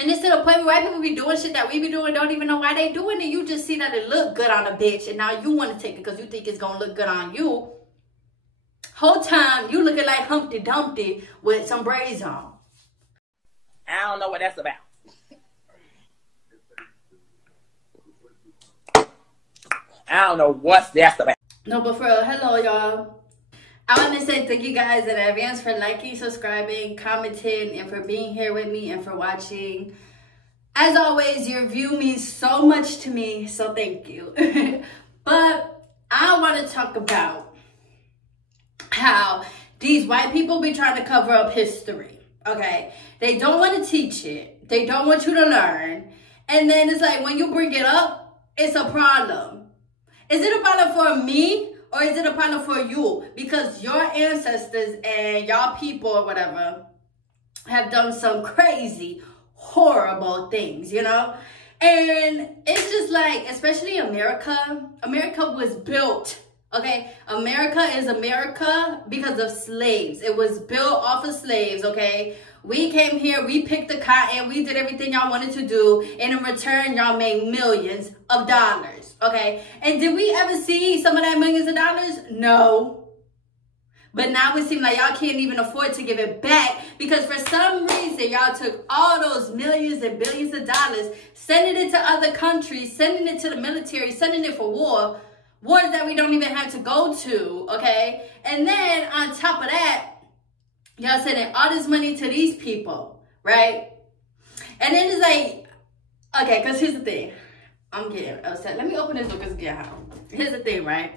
And it's to the point where white people be doing shit that we be doing, don't even know why they doing it. You just see that it look good on a bitch, and now you want to take it because you think it's gonna look good on you. Whole time you looking like Humpty Dumpty with some braids on. I don't know what that's about. I don't know what that's about. No, but for real, hello y'all. I want to say thank you guys in advance for liking, subscribing, commenting, and for being here with me and for watching. As always, your view means so much to me, so thank you. But I want to talk about how these white people be trying to cover up history, okay? They don't want to teach it. They don't want you to learn. And then it's like when you bring it up, it's a problem. Is it a problem for me or is it a problem for you? Because your ancestors and y'all people or whatever have done some crazy, horrible things, you know? And it's just like, especially America. America was built, okay? America is America because of slaves. It was built off of slaves, okay? We came here, we picked the cotton, we did everything y'all wanted to do, and in return, y'all made millions of dollars, okay? And did we ever see some of that millions of dollars? No. But now it seems like y'all can't even afford to give it back because for some reason, y'all took all those millions and billions of dollars, sending it to other countries, sending it to the military, sending it for war, wars that we don't even have to go to, okay? And then on top of that, y'all sending all this money to these people, right? And then it's like, okay, because here's the thing. I'm getting upset. Let me open this book because it's getting hot. Here's the thing, right?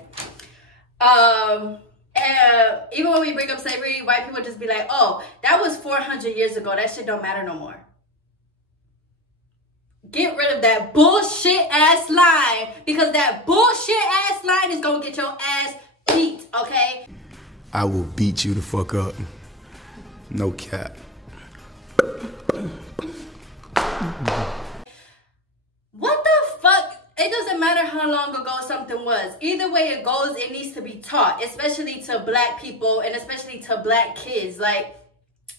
Even when we bring up slavery, white people just be like, oh, that was 400 years ago. That shit don't matter no more. Get rid of that bullshit ass line because that bullshit ass line is going to get your ass beat, okay? I will beat you the fuck up. No cap. What the fuck? It doesn't matter how long ago something was. Either way it goes, it needs to be taught, especially to black people and especially to black kids. Like,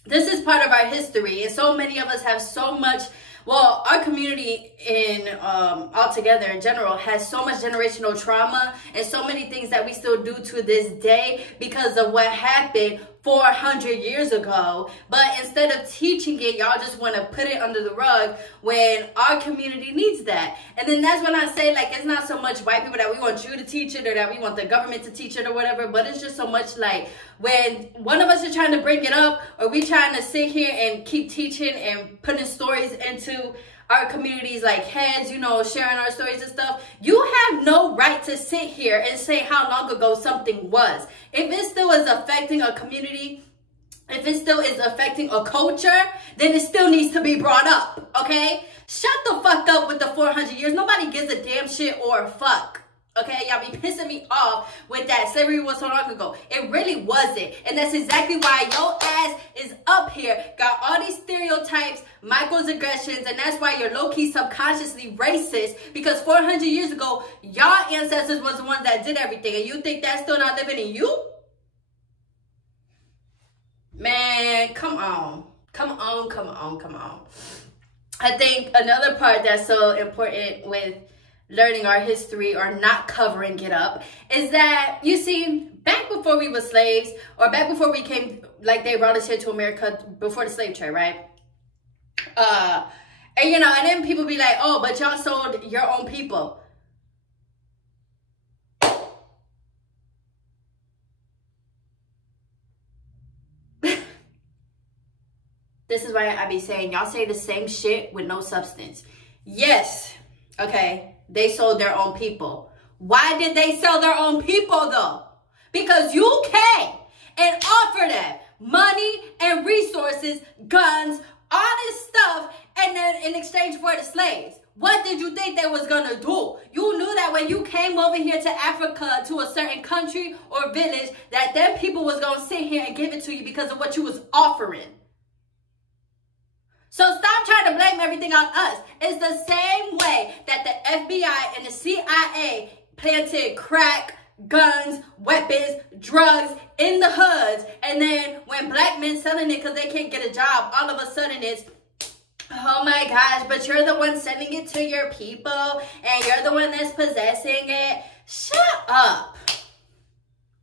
this is part of our history, and so many of us have so much. Well, our community in altogether in general has so much generational trauma and so many things that we still do to this day because of what happened 400 years ago. But instead of teaching it, y'all just want to put it under the rug when our community needs that. And then that's when I say, like, it's not so much white people that we want you to teach it or that we want the government to teach it or whatever, but it's just so much like when one of us is trying to bring it up or we trying to sit here and keep teaching and putting stories into our communities like heads, you know, sharing our stories and stuff, you have no right to sit here and say how long ago something was. If it still is affecting a community, if it still is affecting a culture, then it still needs to be brought up, okay? Shut the fuck up with the 400 years. Nobody gives a damn shit or a fuck. Okay, y'all be pissing me off with that slavery was so long ago. It really wasn't. And that's exactly why your ass is up here, got all these stereotypes, microaggressions, and that's why you're low-key subconsciously racist, because 400 years ago, y'all ancestors was the ones that did everything, and you think that's still not living in you? Man, come on. Come on, come on, come on. I think another part that's so important with learning our history or not covering it up is that, you see, back before we were slaves or back before we came, like they brought us here to America before the slave trade, right? And you know, and then people be like, oh, but y'all sold your own people. This is why I be saying y'all say the same shit with no substance. Yes, okay. They sold their own people. Why did they sell their own people though? Because you came and offered them money and resources, guns, all this stuff, and then in exchange for the slaves. What did you think they was gonna do? You knew that when you came over here to Africa, to a certain country or village, that them people was gonna sit here and give it to you because of what you was offering. So stop trying to blame everything on us. It's the same way that the FBI and the CIA planted crack, guns, weapons, drugs in the hoods. And then when black men selling it because they can't get a job, all of a sudden it's Oh my gosh, but you're the one sending it to your people and you're the one that's possessing it. Shut up.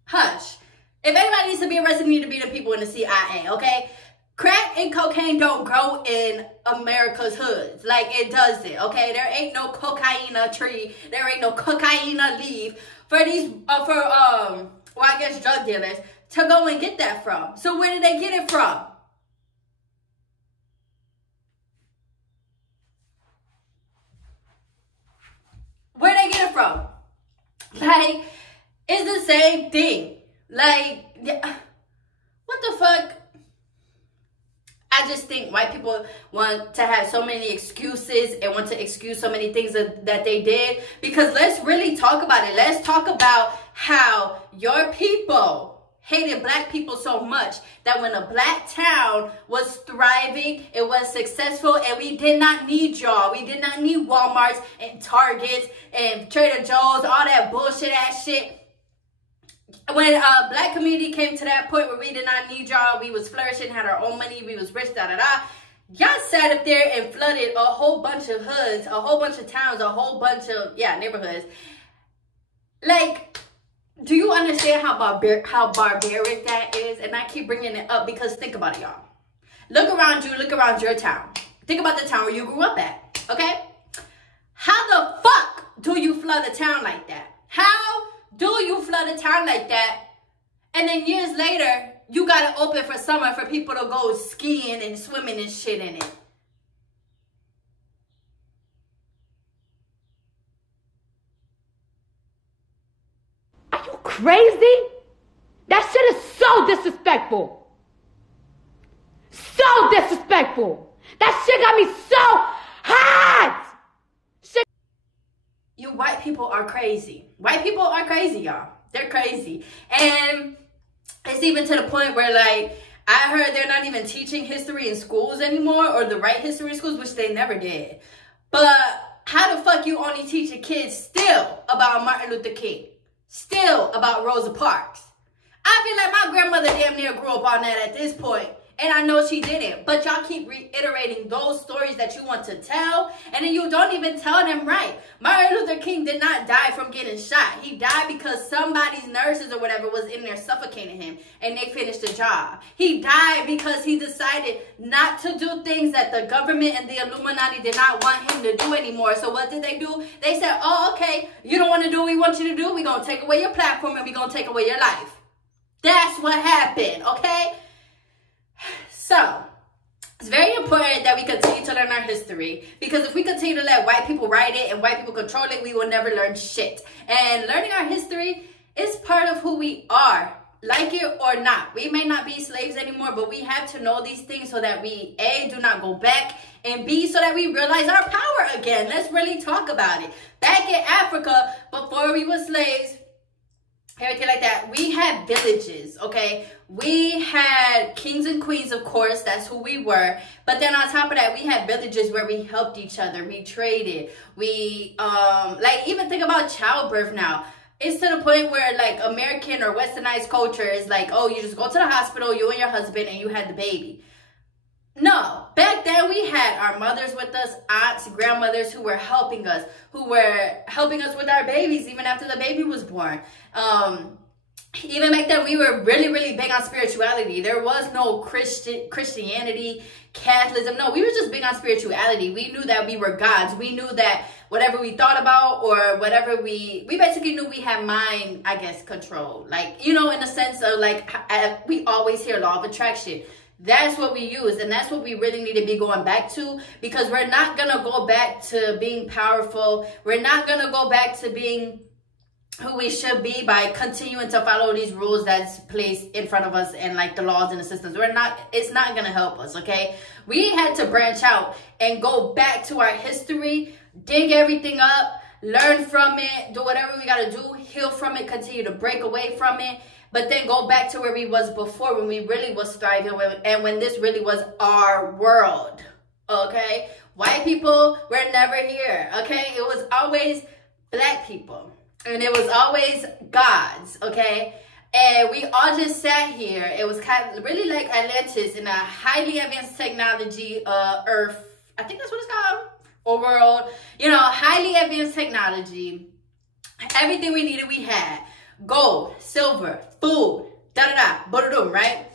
Hush. If anybody needs to be arrested, need to be the people in the CIA, okay? Crack and cocaine don't grow in America's hoods. Like, it doesn't, okay? There ain't no cocaine tree. There ain't no cocaine leaf for these, I guess drug dealers to go and get that from. So where did they get it from? Where they get it from? Like, it's the same thing. Like, what the fuck? I just think white people want to have so many excuses and want to excuse so many things that they did. Because let's really talk about it. Let's talk about how your people hated black people so much that when a black town was thriving, it was successful, and we did not need y'all. We did not need Walmarts and Targets and Trader Joe's, all that bullshit ass shit. When black community came to that point where we did not need y'all, we was flourishing, had our own money, we was rich, y'all sat up there and flooded a whole bunch of hoods, a whole bunch of towns, a whole bunch of, neighborhoods. Like, do you understand how barbaric that is? And I keep bringing it up because think about it, y'all. Look around you, look around your town. Think about the town where you grew up at, okay? How the fuck do you flood a town like that? How do you flood a town like that? And then years later, you got to open for summer for people to go skiing and swimming and shit in it. Are you crazy? That shit is so disrespectful. So disrespectful. That shit got me so hot. Shit. You white people are crazy. White people are crazy, y'all. They're crazy. And it's even to the point where, like, I heard they're not even teaching history in schools anymore, or the right history in schools, which they never did. But how the fuck you only teaching kids still about Martin Luther King? Still about Rosa Parks? I feel like my grandmother damn near grew up on that at this point. And I know she didn't. But y'all keep reiterating those stories that you want to tell. And then you don't even tell them right. Martin Luther King did not die from getting shot. He died because somebody's nurses or whatever was in there suffocating him. And they finished the job. He died because he decided not to do things that the government and the Illuminati did not want him to do anymore. So what did they do? They said, oh, okay, you don't want to do what we want you to do. We're going to take away your platform and we're going to take away your life. That's what happened, okay? So, it's very important that we continue to learn our history, because if we continue to let white people write it and white people control it, we will never learn shit. And learning our history is part of who we are, like it or not. We may not be slaves anymore, but we have to know these things so that we, A, do not go back, and B, so that we realize our power again. Let's really talk about it. Back in Africa, before we were slaves, everything like that, we had villages, okay? We had kings and queens, of course, that's who we were. But then on top of that, we had villages where we helped each other, we traded, we, like, even think about childbirth now. It's to the point where, like, American or westernized culture is like, oh, you just go to the hospital, you and your husband, and you had the baby. No, back then we had our mothers with us, aunts, grandmothers who were helping us with our babies even after the baby was born. Even back then we were really, really big on spirituality. There was no Christianity, Catholicism. No, we were just big on spirituality. We knew that we were gods. We knew that whatever we thought about or whatever we basically knew we had mind, I guess, control. Like, you know, in the sense of, like, we always hear law of attraction. That's what we use, and that's what we really need to be going back to, because we're not going to go back to being powerful. We're not going to go back to being who we should be by continuing to follow these rules that's placed in front of us and, like, the laws and the systems. It's not going to help us, okay? We had to branch out and go back to our history, dig everything up, learn from it, do whatever we got to do, heal from it, continue to break away from it. But then go back to where we was before, when we really was thriving, and when this really was our world, okay? White people were never here, okay? It was always black people, and it was always gods, okay? And we all just sat here. It was kind of really like Atlantis in a highly advanced technology, Earth, I think that's what it's called. Or world. You know, highly advanced technology. Everything we needed, we had. Gold, silver, food, da-da-da, ba-da-doom, right?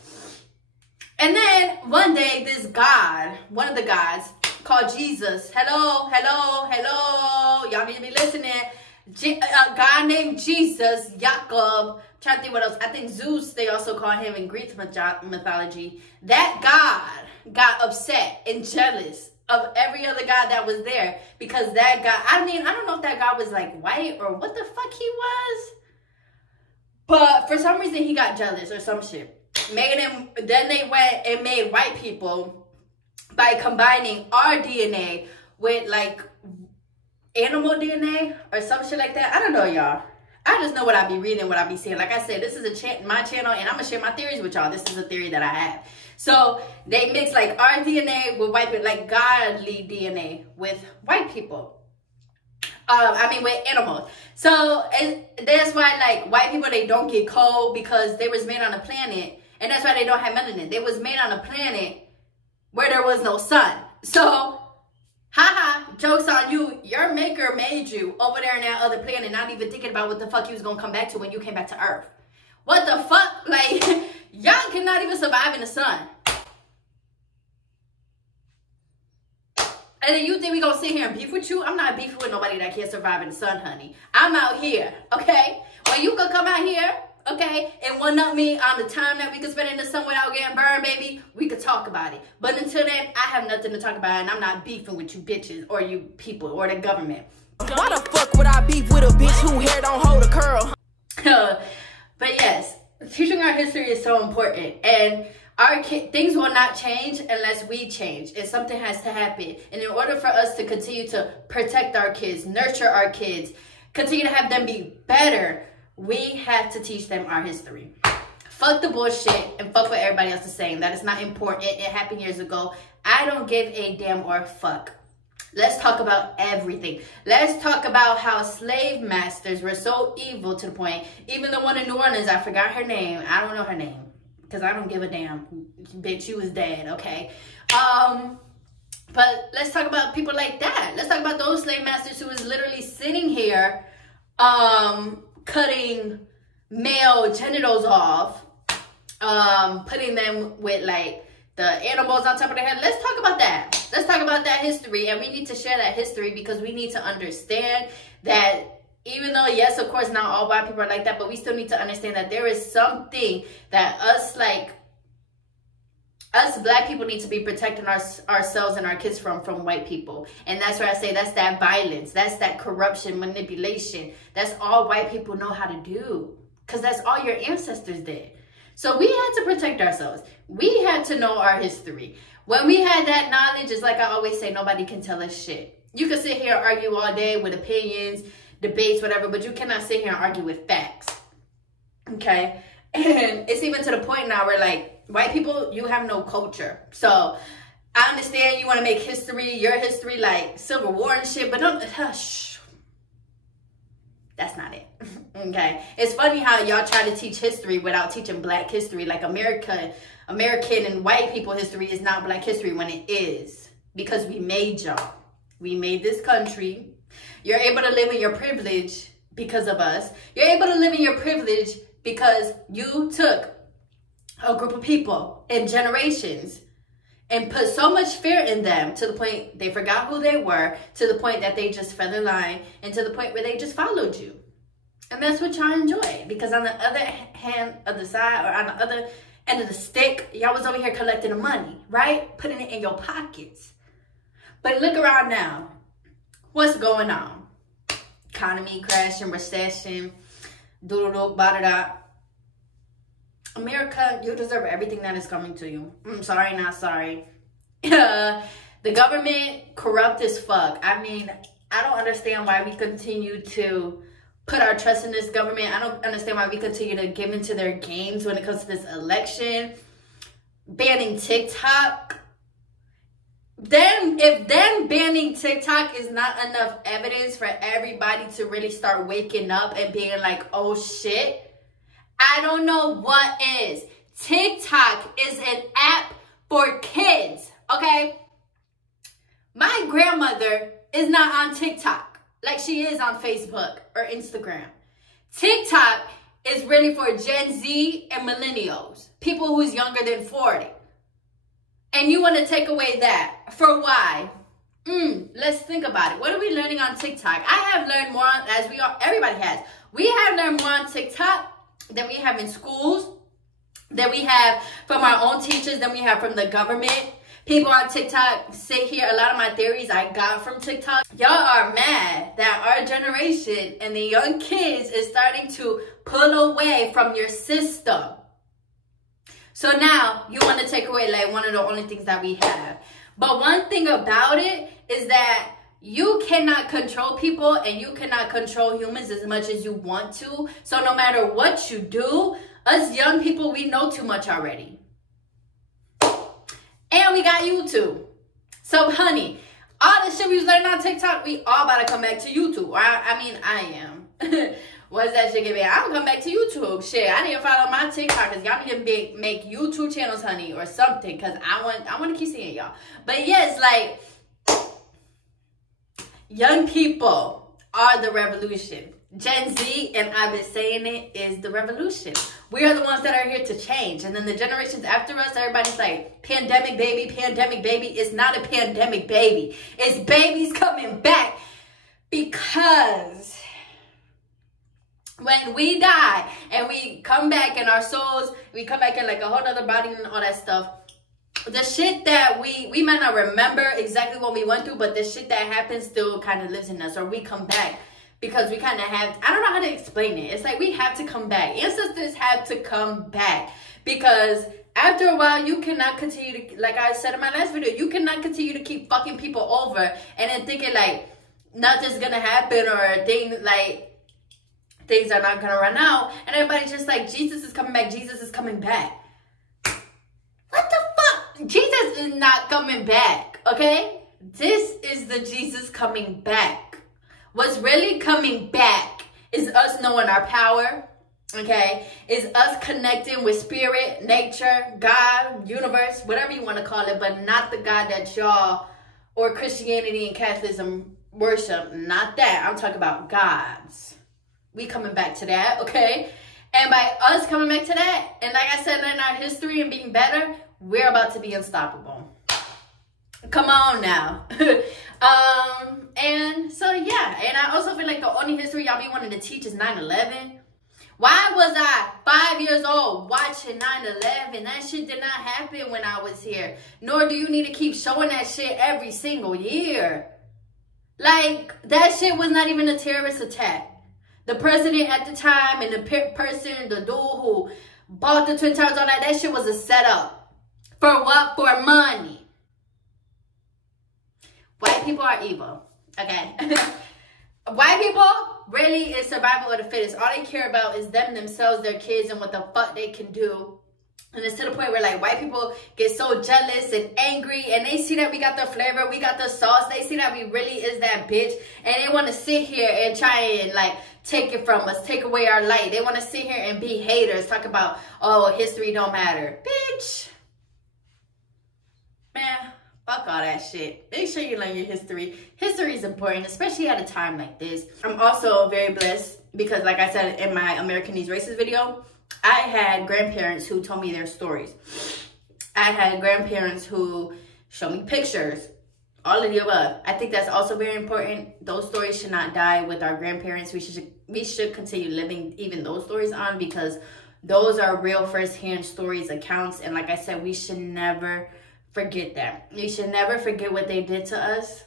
And then one day, this God, one of the gods, called Jesus. Hello. Y'all need to be listening. A God named Jesus, Jacob. Trying to think what else. I think Zeus, they also call him in Greek mythology. That God got upset and jealous of every other God that was there. Because that God, I mean, I don't know if that God was like white or what the fuck he was. But for some reason, he got jealous or some shit. Then they went and made white people by combining our DNA with like animal DNA or some shit like that. I don't know, y'all. I just know what I be reading, what I be seeing. Like I said, this is my channel, and I'm gonna share my theories with y'all. This is a theory that I have. So they mix like our DNA with white people, like godly DNA with white people. With animals. So that's why like white people, they don't get cold because they was made on a planet, and that's why they don't have melanin. They was made on a planet where there was no sun. So haha, joke's on you. Your maker made you over there in that other planet, not even thinking about what the fuck you was gonna come back to when you came back to Earth. What the fuck? Like, y'all cannot even survive in the sun. And then you think we gonna sit here and beef with you? I'm not beefing with nobody that can't survive in the sun, honey. I'm out here, okay? When you could come out here, okay, and one up me on the time that we could spend in the sun without getting burned, baby, we could talk about it. But until then, I have nothing to talk about, and I'm not beefing with you bitches or you people or the government. Why the fuck would I beef with a bitch who hair don't hold a curl? But yes, teaching our history is so important, and things will not change unless we change, and something has to happen. And in order for us to continue to protect our kids, nurture our kids, continue to have them be better, we have to teach them our history. Fuck the bullshit and fuck what everybody else is saying. That is not important. It happened years ago. I don't give a damn or a fuck. Let's talk about everything. Let's talk about how slave masters were so evil to the point, even the one in New Orleans, I forgot her name. I don't know her name because I don't give a damn. Bitch, you was dead, okay? But let's talk about people like that. Let's talk about those slave masters who was literally sitting here cutting male genitals off, putting them with like the animals on top of their head. Let's talk about that. Let's talk about that history, and we need to share that history because we need to understand that even though, yes, of course, not all white people are like that, but we still need to understand that there is something that us black people need to be protecting ourselves and our kids from white people. And that's where I say that's that violence. That's that corruption, manipulation. That's all white people know how to do because that's all your ancestors did. So we had to protect ourselves. We had to know our history. When we had that knowledge, it's like I always say, nobody can tell us shit. You can sit here and argue all day with opinions, debates, whatever, but you cannot sit here and argue with facts. Okay? And it's even to the point now where like, white people, you have no culture. So I understand you want to make history, your history, like Civil War and shit, but don't, shh. That's not it. Okay? It's funny how y'all try to teach history without teaching black history. Like American and white people history is not black history when it is. Because we made y'all. We made this country. You're able to live in your privilege because of us. You're able to live in your privilege because you took a group of people and generations and put so much fear in them to the point they forgot who they were, to the point that they just fell in line, and to the point where they just followed you. And that's what y'all enjoy. Because on the other hand of the side, or on the other end of the stick, y'all was over here collecting the money, right? Putting it in your pockets. But look around now. What's going on? Economy crashing, recession, doodle-doo, ba-da-da. America, you deserve everything that is coming to you. I'm sorry, not sorry. The government, corrupt as fuck. I mean, I don't understand why we continue to put our trust in this government. I don't understand why we continue to give into their games when it comes to this election. Banning TikTok. If banning TikTok is not enough evidence for everybody to really start waking up and being like, oh shit, I don't know what is. TikTok is an app for kids, okay? My grandmother is not on TikTok like she is on Facebook or Instagram. TikTok is really for Gen Z and millennials, people who's younger than 40. And you want to take away that. For why? Let's think about it. What are we learning on TikTok? I have learned more, everybody has. We have learned more on TikTok than we have in schools, than we have from our own teachers, than we have from the government. People on TikTok sit here, a lot of my theories I got from TikTok. Y'all are mad that our generation and the young kids is starting to pull away from your system. So now you want to take away like one of the only things that we have. But one thing about it is that you cannot control people and you cannot control humans as much as you want to. So no matter what you do, us young people, we know too much already. And we got YouTube. So honey, all the shit we was learning on TikTok, we all about to come back to YouTube. I mean, I am. What's that shit give me? I'm gonna come back to YouTube. Shit, I need to follow my TikTok because y'all need to make YouTube channels, honey, or something. Because I want to keep seeing y'all. But yes, like, young people are the revolution. Gen Z, and I've been saying it, is the revolution. We are the ones that are here to change. And then the generations after us, everybody's like, pandemic baby, pandemic baby. It's not a pandemic baby. It's babies coming back. Because when we die and we come back in our souls, we come back in like a whole other body and all that stuff. The shit that we might not remember exactly what we went through, but the shit that happens still kind of lives in us, or we come back. Because we kind of have, I don't know how to explain it. It's like we have to come back. Ancestors have to come back. Because after a while, you cannot continue to, like I said in my last video, you cannot continue to keep fucking people over and then thinking like nothing's going to happen or things are not going to run out. And everybody's just like, Jesus is coming back. Jesus is coming back. What the fuck? Jesus is not coming back, okay? This is the Jesus coming back. What's really coming back is us knowing our power, okay? Is us connecting with spirit, nature, God, universe, whatever you want to call it, but not the God that y'all or Christianity and Catholicism worship. Not that. I'm talking about gods. We coming back to that, okay? And by us coming back to that, and like I said, in our history and being better, we're about to be unstoppable. Come on now. And so yeah, and I also feel like the only history y'all be wanting to teach is 9/11. Why was I 5 years old watching 9/11? That shit did not happen when I was here. Nor do you need to keep showing that shit every single year. Like, that shit was not even a terrorist attack. The president at the time and the person, the dude who bought the Twin Towers, all that shit was a setup. For what? For money. White people are evil, okay? White people really is survival of the fittest. All they care about is them, themselves, their kids, and what the fuck they can do. And it's to the point where like white people get so jealous and angry, and they see that we got the flavor, we got the sauce. They see that we really is that bitch, and they want to sit here and try and like take it from us, take away our light. They want to sit here and be haters, talk about, oh, history don't matter. Bitch. Man. Fuck all that shit. Make sure you learn your history. History is important, especially at a time like this. I'm also very blessed because, like I said in my American Needs Racist video, I had grandparents who told me their stories. I had grandparents who showed me pictures. All of the above. I think that's also very important. Those stories should not die with our grandparents. We should continue living even those stories on, because those are real first-hand stories, accounts. And like I said, we should never forget that. We should never forget what they did to us.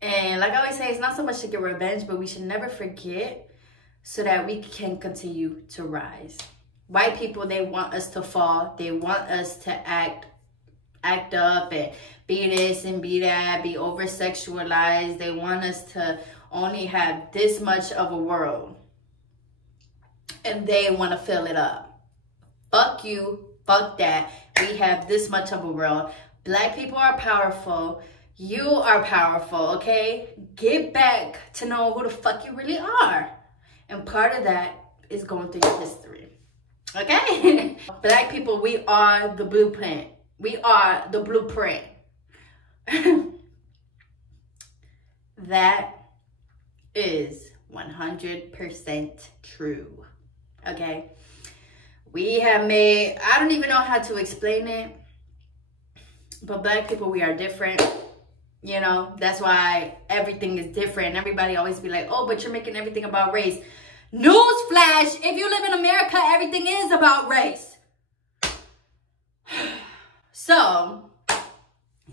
And like I always say, it's not so much to get revenge, but we should never forget so that we can continue to rise. White people, they want us to fall. They want us to act up and be this and be that, be over-sexualized. They want us to only have this much of a world. And they want to fill it up. Fuck you. Fuck that. We have this much of a world. Black people are powerful. You are powerful, okay? Get back to know who the fuck you really are. And part of that is going through your history, okay? Black people, we are the blueprint. We are the blueprint. That is 100% true. Okay? We have made, I don't even know how to explain it, but Black people, we are different. You know, that's why everything is different. Everybody always be like, oh, but you're making everything about race. Newsflash, if you live in America, everything is about race. So,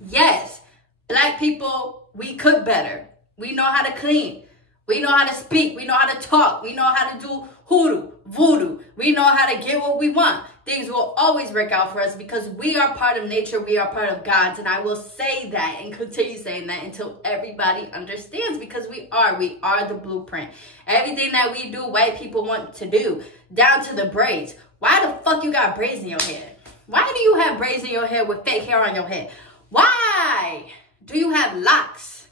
yes, Black people, we cook better. We know how to clean. We know how to speak. We know how to talk. We know how to do hoodoo, voodoo. We know how to get what we want. Things will always work out for us because we are part of nature. We are part of God's. And I will say that and continue saying that until everybody understands, because we are the blueprint. Everything that we do, white people want to do, down to the braids. Why the fuck you got braids in your hair? Why do you have braids in your hair with fake hair on your head? Why do you have locks?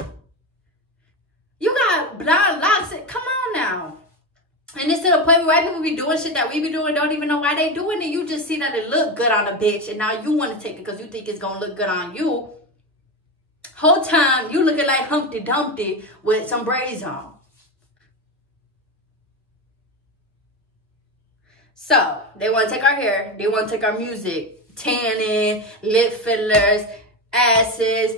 You got blonde locks. Come on now. And it's to the point where white people be doing shit that we be doing, don't even know why they doing it. You just see that it look good on a bitch, and now you want to take it because you think it's going to look good on you. Whole time, you looking like Humpty Dumpty with some braids on. So, they want to take our hair. They want to take our music. Tanning, lip fillers, asses.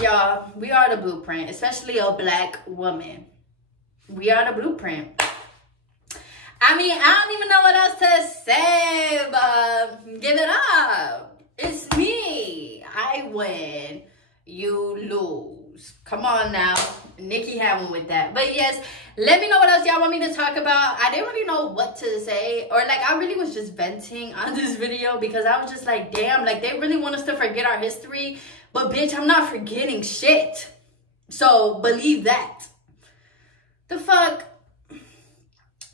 Y'all, we are the blueprint, especially a Black woman. We are the blueprint. I mean, I don't even know what else to say, but give it up. It's me. I win. You lose. Come on now. Nikki had one with that. But yes, let me know what else y'all want me to talk about. I didn't really know what to say. Or like, I really was just venting on this video because I was just like, damn, like they really want us to forget our history. But bitch, I'm not forgetting shit. So believe that. The fuck?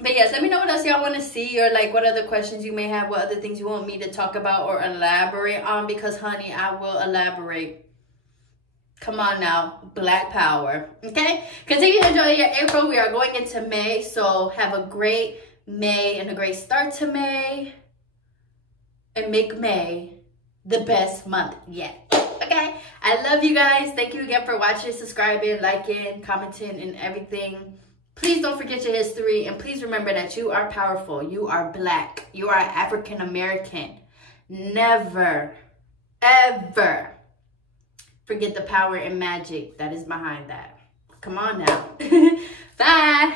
But yes, let me know what else y'all want to see, or like what other questions you may have, what other things you want me to talk about or elaborate on, because honey, I will elaborate. Come on now, Black power. Okay? Continue to enjoy your April. We are going into May, so have a great May and a great start to May. And make May the best month yet. Okay? I love you guys. Thank you again for watching, subscribing, liking, commenting, and everything. Please don't forget your history, and please remember that you are powerful. You are Black. You are African American. Never, ever forget the power and magic that is behind that. Come on now. Bye.